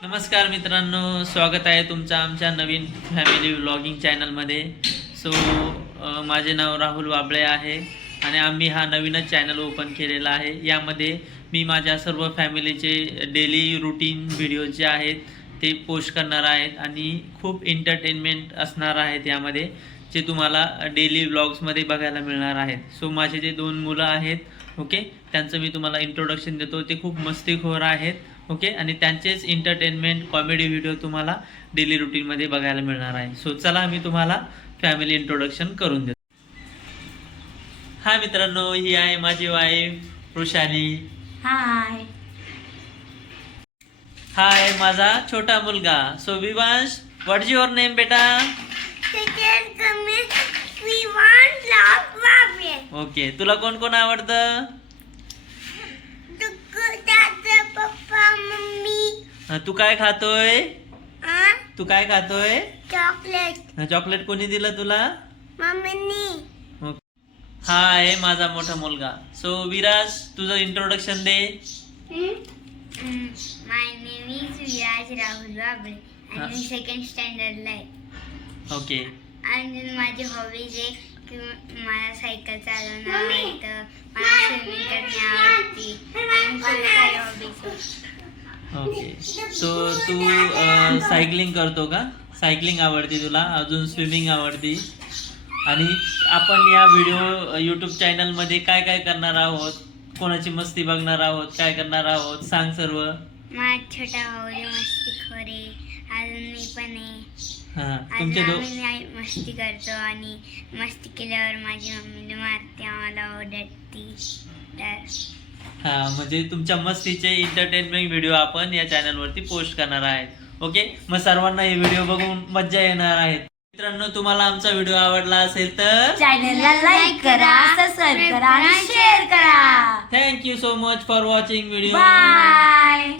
नमस्कार मित्रांनो, स्वागत आहे तुमचं आमच्या नवीन फॅमिली व्लॉगिंग चॅनलमध्ये. माझे नाव राहुल वाबळे आहे आणि आम्ही हा नवीनच चॅनल ओपन केलेला आहे. यामध्ये मी माझ्या सर्व फॅमिलीचे डेली रूटीन व्हिडिओ जे आहेत ते पोस्ट करणार आहेत आणि खूप एंटरटेनमेंट असणार आहेत यामध्ये, जे तुम्हाला डेली व्लॉग्समध्ये बघायला मिळणार आहेत. माझे जे 2 मुलं आहेत, ओके, त्यांचं मी तुम्हाला इंट्रोडक्शन देतो. ते खूप मस्तीखोर आहेत, ओके, आणि त्यांचेच एंटरटेनमेंट कॉमेडी व्हिडिओ तुम्हाला डेली रुटीनमध्ये बघायला मिळणार आहे. चला मी तुम्हाला फॅमिली इंट्रोडक्शन करून देतो. हाय मित्रांनो, ही आहे माझी वाईफ वृषाली. हाय. हाय माझा छोटा मुलगा. Vivansh, what is your name बेटा? ओके, तुला कोण कोण आवडतं? Papa mummy. तू काय खातोय? तू काय खातोय? चॉकलेट. चॉकलेट कोणी दिलं तुला? मम्मीनी. हा आहे माझा मोठा मुलगा. विराज, तुझं introduction they. My name is Viraj Rahul Wable आणि मी सेकंड स्टँडर्डला आहे. ओके. आणि माझी हॉबीज आहे की मला सायकल चालवणं आवडतं, मला स्विमिंग करणे आवडते आणि खूप सारे हॉबीज. ओके. तू सायकलिंग करतो का? सायकलिंग आवडते तुला, अजून स्विमिंग आवडते. आणि आपण या व्हिडिओ यूट्यूब चॅनलमध्ये काय काय करणार आहोत, कोणाची मस्ती बघणार आहोत, काय करणार आहोत, सांग सर्व. माझा छोटा भाऊ मस्तीखोर आहे, अजून मी पण आहे. तुमचे आम्ही मस्ती करतो आणि मस्ती केल्यावर माझी मम्मी मारते, आम्हाला ओरडते. म्हणजे तुमच्या मस्तीचे एंटरटेनमेंट व्हिडिओ आपण या चॅनलवरती पोस्ट करणार आहेत. ओके, मग सर्वांना हे व्हिडिओ बघून मज्जा येणार आहे. मित्रांनो, तुम्हाला आमचा व्हिडिओ आवडला असेल तर चॅनलला लाईक करा, सबस्क्राईब करा आणि शेअर करा. Thank you so much for watching video. Bye.